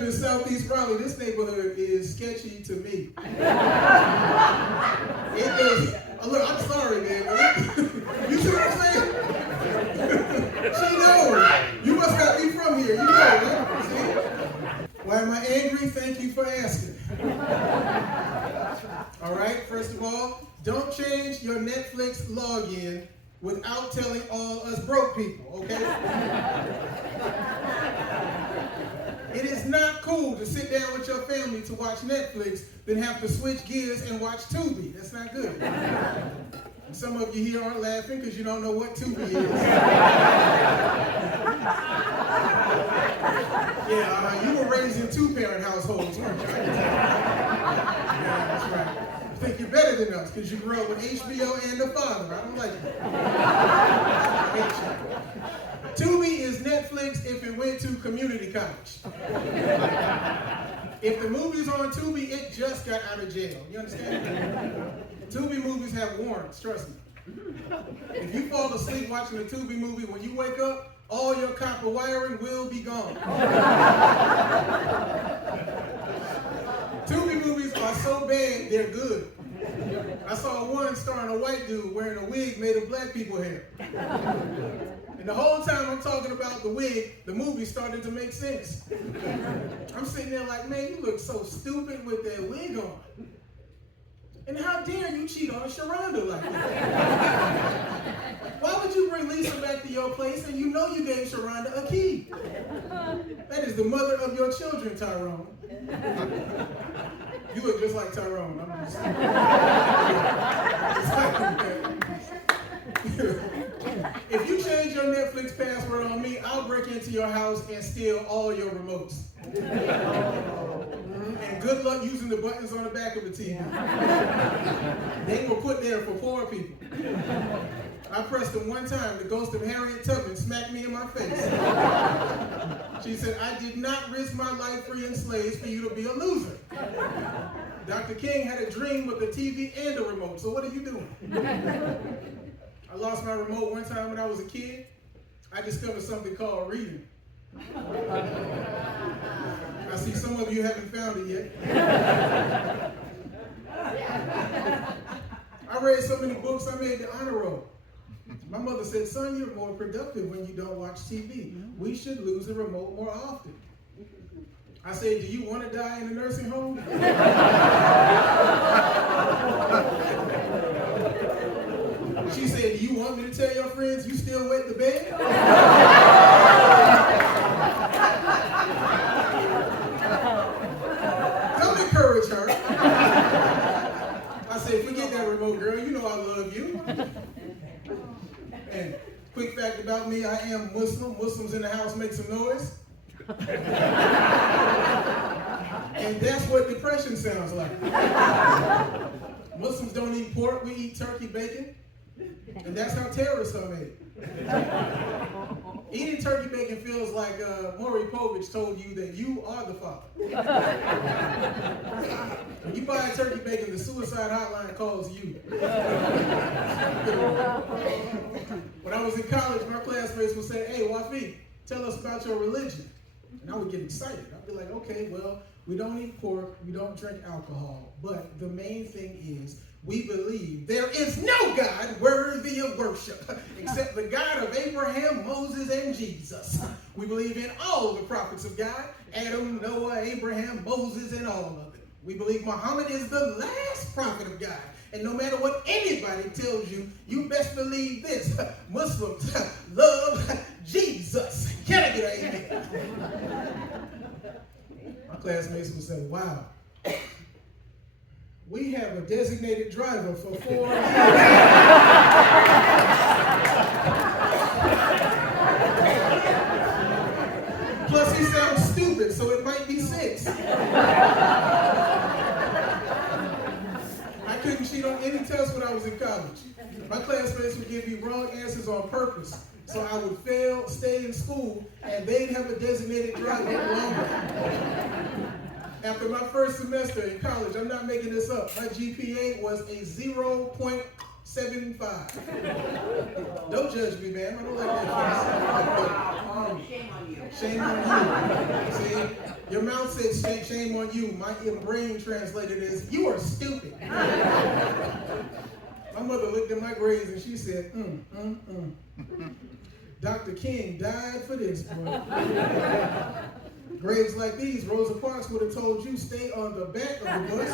live in Southeast Raleigh. This neighborhood is sketchy to me. It is. Look, I'm sorry, man. You see what I'm saying? She knows. You must not be from here. You know, right? See? Why am I angry? Thank you for asking. All right, first of all, don't change your Netflix login without telling all us broke people, okay? It is not cool to sit down with your family to watch Netflix, then have to switch gears and watch Tubi. That's not good. And some of you here aren't laughing because you don't know what Tubi is. Yeah, you were raised in two-parent households, weren't you? Yeah, that's right. You think you're better than us because you grew up with HBO and the father. I don't like it. I hate you. Tubi is Netflix if it went to community college. If the movie's on Tubi, it just got out of jail. You understand? Tubi movies have warrants, trust me. If you fall asleep watching a Tubi movie, when you wake up, all your copper wiring will be gone. Tubi movies are so bad, they're good. I saw one starring a white dude wearing a wig made of black people hair. And the whole time I'm talking about the wig, the movie started to make sense. I'm sitting there like, man, you look so stupid with that wig on. And how dare you cheat on a Sharonda like that? Why would you bring Lisa back to your place and you know you gave Sharonda a key? That is the mother of your children, Tyrone. You look just like Tyrone. I'm just If you change your Netflix password on me, I'll break into your house and steal all your remotes. And good luck using the buttons on the back of the TV. They were put there for poor people. I pressed them one time. The ghost of Harriet Tubman smacked me in my face. She said, I did not risk my life freeing slaves for you to be a loser. Dr. King had a dream with a TV and a remote, so what are you doing? I lost my remote one time when I was a kid. I discovered something called reading. I see some of you haven't found it yet. I read so many books, I made the honor roll. My mother said, son, you're more productive when you don't watch TV. We should lose the remote more often. I said, do you want to die in a nursing home? She said, do you want me to tell your friends you still wet the bed? Don't encourage her. I said, forget that remote, girl. You know I love you. And quick fact about me, I am Muslim. Muslims in the house make some noise. And that's what depression sounds like. Muslims don't eat pork, we eat turkey bacon. And that's how terrorists are made. Eating turkey bacon feels like Maury Povich told you that you are the father. When you buy a turkey bacon, the suicide hotline calls you. When I was in college, my classmates would say, hey, Wafeeq, tell us about your religion. And I would get excited. I'd be like, okay, well, we don't eat pork, we don't drink alcohol, but the main thing is we believe there is no God worthy of worship except the God of Abraham, Moses, and Jesus. We believe in all the prophets of God, Adam, Noah, Abraham, Moses, and all of them. We believe Muhammad is the last prophet of God. And no matter what anybody tells you, you best believe this. Muslims love Jesus. Can I get an amen? My classmates would say, wow, we have a designated driver for 4 years. Plus he sounds stupid, so it might be 6. I couldn't cheat on any test when I was in college. My classmates would give me wrong answers on purpose. So I would fail, stay in school, and they'd have a designated driver longer. After my first semester in college, I'm not making this up, my GPA was a 0.75. Don't judge me, man. I don't like that face. Shame on you. Shame on you. See? Your mouth said shame on you. My brain translated as, you are stupid. My mother looked at my grades and she said, Dr. King died for this, boy. Grades like these, Rosa Parks would have told you, stay on the back of the bus.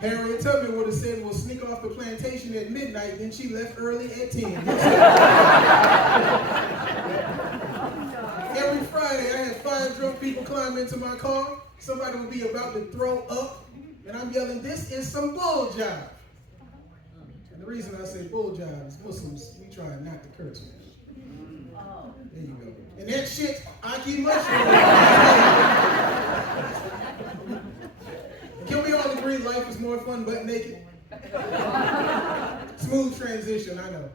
Harriet Tubman would have said, we'll sneak off the plantation at midnight, then she left early at 10. Every Friday, I had 5 drunk people climb into my car. Somebody would be about to throw up, and I'm yelling, this is some bull jive. And the reason I say bull jive is Muslims, we try not to curse, man. There you go. And that shit, Aki mushroom. Can we all agree life is more fun butt naked? Smooth transition, I know.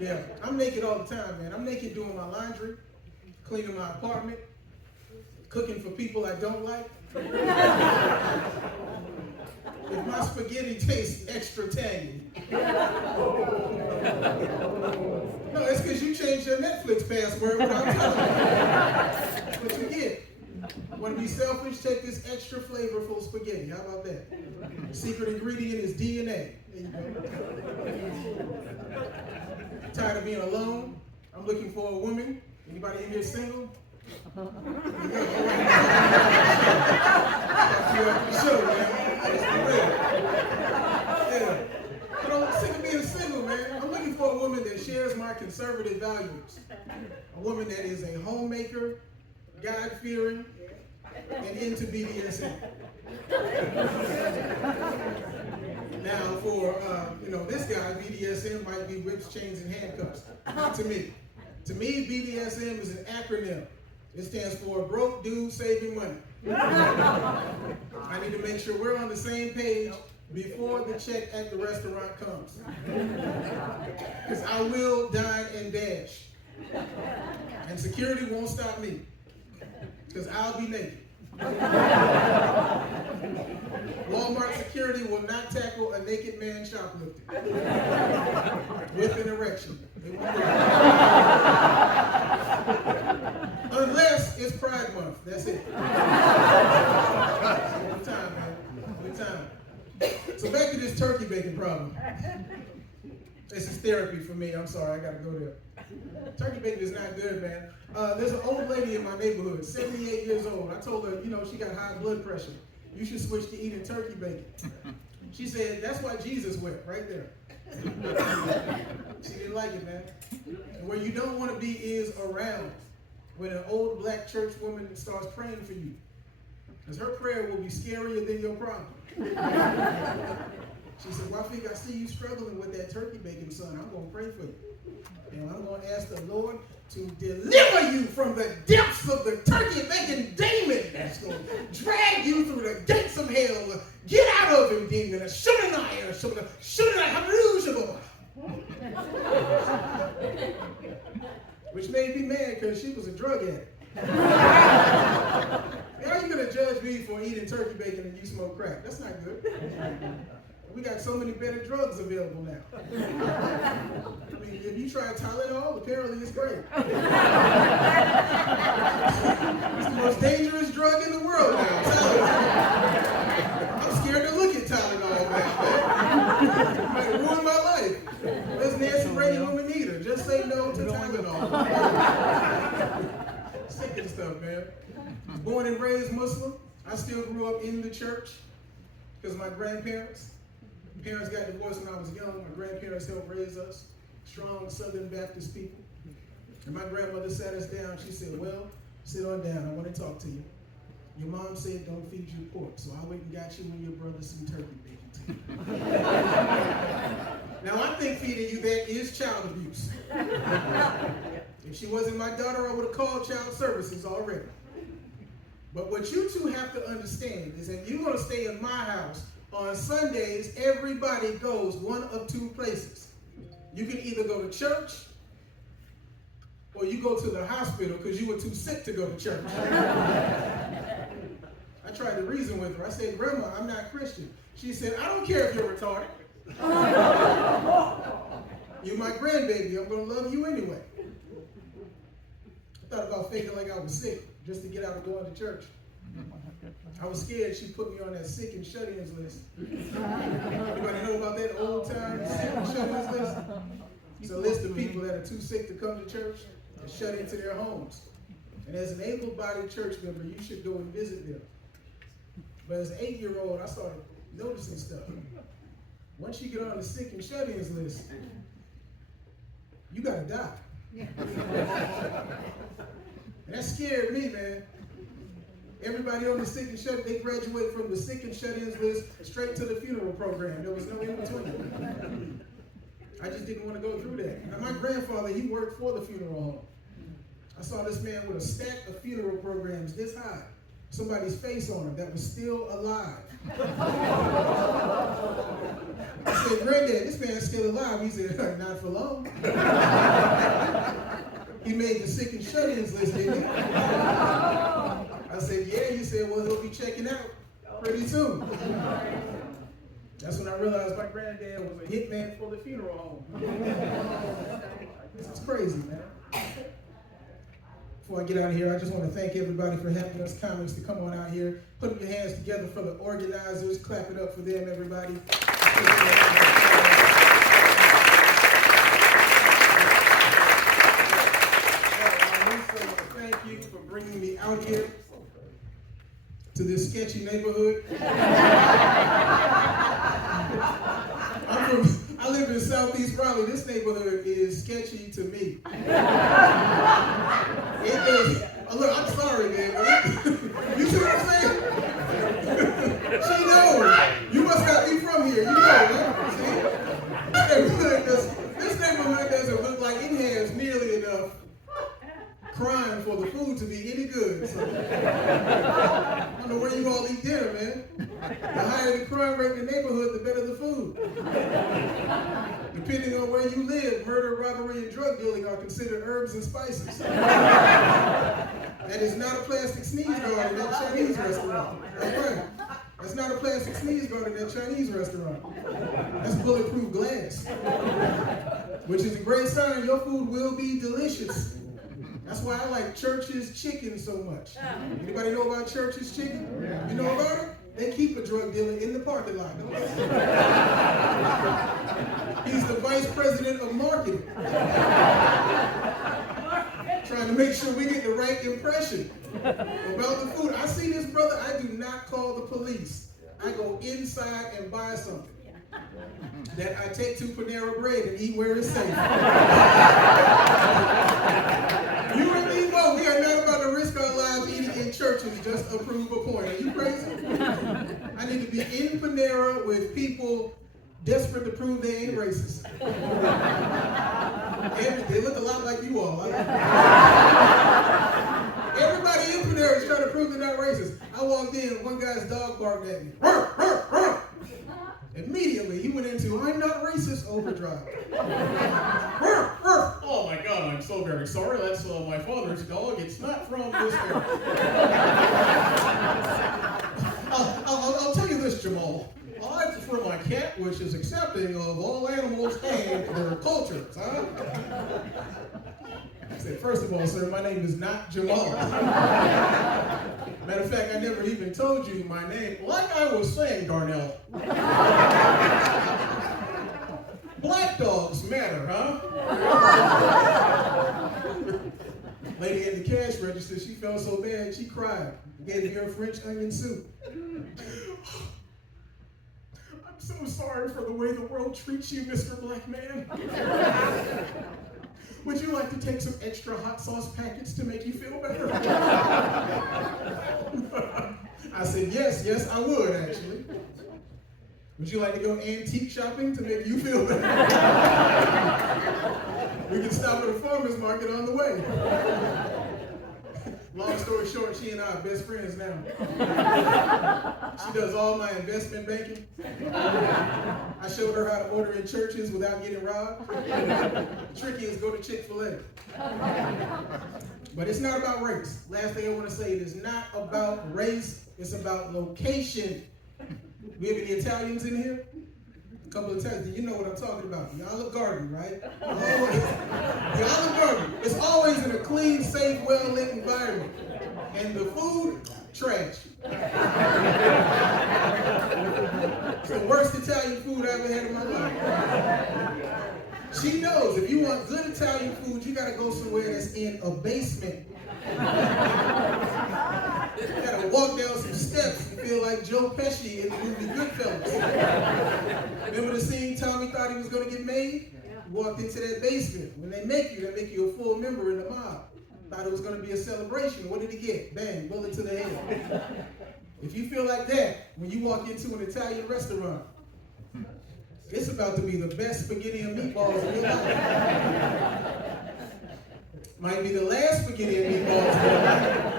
Yeah, I'm naked all the time, man. I'm naked doing my laundry, cleaning my apartment, cooking for people I don't like. If my spaghetti tastes extra tangy. No, it's because you changed your Netflix password when I'm telling you. That's what you get. Want to be selfish? Take this extra flavorful spaghetti. How about that? The secret ingredient is DNA. There you go. Tired of being alone? I'm looking for a woman. Anybody in here single? You after the show, man. Let's be real. Yeah. But I'm sick of being single, man. I'm looking for a woman that shares my conservative values. A woman that is a homemaker, God-fearing, and into BDSM. Now, for this guy, BDSM might be whips, chains, and handcuffs. Not to me. To me, BDSM is an acronym. It stands for broke dude saving money. I need to make sure we're on the same page before the check at the restaurant comes. Because I will dine and dash. And security won't stop me. Because I'll be naked. Walmart security will not tackle a naked man shoplifting. With an erection. They won't do it. Unless it's Pride Month. That's it. One time, man. One time. So back to this turkey bacon problem. This is therapy for me. I'm sorry, I gotta go there. Turkey bacon is not good, man. There's an old lady in my neighborhood, 78 years old. I told her, she got high blood pressure. You should switch to eating turkey bacon. She said, that's why Jesus wept, right there. She didn't like it, man. And where you don't want to be is around when an old black church woman starts praying for you. Because her prayer will be scarier than your problem. She said, Wafeeq, I see you struggling with that turkey bacon, son. I'm going to pray for you. And I'm going to ask the Lord to deliver you from the depths of the turkey bacon demon that's going to drag you through the gates of hell. Get out of him, demon. Which made me mad because she was a drug addict. How are you going to judge me for eating turkey bacon and you smoke crack? That's not good. We got so many better drugs available now. I mean, if you try Tylenol, apparently it's great. It's the most dangerous drug in the world now, Tylenol. I'm scared to look at Tylenol, man. It might ruin my life. Let's Nancy Reagan woman either. Just say no to Tylenol. Sick and stuff, man. Born and raised Muslim. I still grew up in the church because of my grandparents. Parents got divorced when I was young. My grandparents helped raise us. Strong Southern Baptist people. And my grandmother sat us down. She said, well, sit on down. I want to talk to you. Your mom said don't feed you pork, so I went and got you and your brother some turkey bacon too. Now, I think feeding you that is child abuse. If she wasn't my daughter, I would have called child services already. But what you two have to understand is that you're going to stay in my house. On Sundays, everybody goes one of two places. You can either go to church or you go to the hospital because you were too sick to go to church. I tried to reason with her. I said, Grandma, I'm not Christian. She said, I don't care if you're retarded. You're my grandbaby. I'm going to love you anyway. about faking like I was sick just to get out of going to church. I was scared she put me on that sick and shut-ins list. Anybody know about that old time sick and shut-ins list? It's a list of people that are too sick to come to church and shut into their homes. And as an able-bodied church member, you should go and visit them. But as an 8-year-old, I started noticing stuff. Once you get on the sick and shut-ins list, you gotta die. And that scared me, man. Everybody on the sick and shut, they graduate from the sick and shut-ins list straight to the funeral program. There was no in between. I just didn't want to go through that. Now, my grandfather, he worked for the funeral home. I saw this man with a stack of funeral programs this high. Somebody's face on him that was still alive. I said, Granddad, this man's still alive. He said, not for long. He made the sick and shut-ins list, didn't he? I said, yeah. He said, well, he'll be checking out pretty soon. That's when I realized my granddad was a hitman for the funeral home. This is crazy, man. Before I get out of here, I just want to thank everybody for helping us comics to come on out here. Put your hands together for the organizers. Clap it up for them, everybody. Thank you for bringing me out here to this sketchy neighborhood. I live in Southeast Raleigh. This neighborhood is sketchy to me. It is. Look, I'm sorry, man. You see what I'm saying? She knows. You must not be from here. You know, right? See? This neighborhood doesn't look like it has nearly enough crime for the food to be any good. So, I don't know where you all eat dinner, man. The higher the crime rate in the neighborhood, the better the food. Depending on where you live, murder, robbery, and drug dealing are considered herbs and spices. That is not a plastic sneeze guard in that Chinese restaurant. That's right. That's not a plastic sneeze guard in that Chinese restaurant. That's bulletproof glass. Which is a great sign your food will be delicious. That's why I like Church's chicken so much. Anybody know about Church's chicken? You know about it? They keep a drug dealer in the parking lot. He's the vice president of marketing. Trying to make sure we get the right impression about the food. I see this brother, I do not call the police. I go inside and buy something that I take to Panera Bread and eat where it's safe. You and me both, we are not about to risk our lives eating in churches just to prove a point. Are you crazy? I need to be in Panera with people desperate to prove they ain't racist. They look a lot like you all. Everybody in Panera is trying to prove they're not racist. I walked in, one guy's dog barked at me. Ruff, ruff, ruff. Immediately, he went into, I'm not racist, overdrive. Ruff, ruff. Oh my God, I'm so very sorry. That's my father's dog. It's not from this area. I'll tell you this, Jamal. I prefer my cat, which is accepting of all animals and their cultures, huh? I said, first of all, sir, my name is not Jamal. Matter of fact, I never even told you my name. Like I was saying, Darnell. Black dogs matter, huh? Lady in the cash register, she felt so bad, she cried. Gave me her French onion soup. I'm so sorry for the way the world treats you, Mr. Black Man. Would you like to take some extra hot sauce packets to make you feel better? I said, yes, I would, actually. Would you like to go antique shopping to make you feel better? We can stop at a farmer's market on the way. Long story short, she and I are best friends now. She does all my investment banking. I showed her how to order in churches without getting robbed. Tricky is go to Chick-fil-A. But it's not about race. Last thing I want to say, it is not about race, it's about location. We have any Italians in here? a couple of times. You know what I'm talking about. The Olive Garden, right? Always, the Olive Garden. It's always in a clean, safe, well-lit environment. And the food, trash. It's the worst Italian food I ever had in my life. She knows if you want good Italian food, you gotta go somewhere that's in a basement. You gotta walk down some steps and feel like Joe Pesci in the movie Goodfellas. Remember the scene Tommy thought he was gonna get made? He walked into that basement. When they make you a full member in the mob. Thought it was gonna be a celebration. What did he get? Bang, bullet to the head. If you feel like that when you walk into an Italian restaurant, it's about to be the best spaghetti and meatballs in your life. Might be the last spaghetti and meatballs in your life.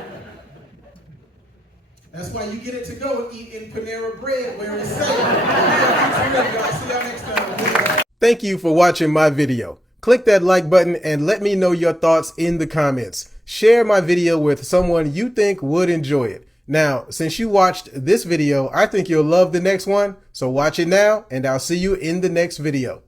That's why you get it to go and eat in Panera Bread where it's safe. I'll see y'all next time. Thank you for watching my video. Click that like button and let me know your thoughts in the comments. Share my video with someone you think would enjoy it. Now, since you watched this video, I think you'll love the next one. So watch it now, and I'll see you in the next video.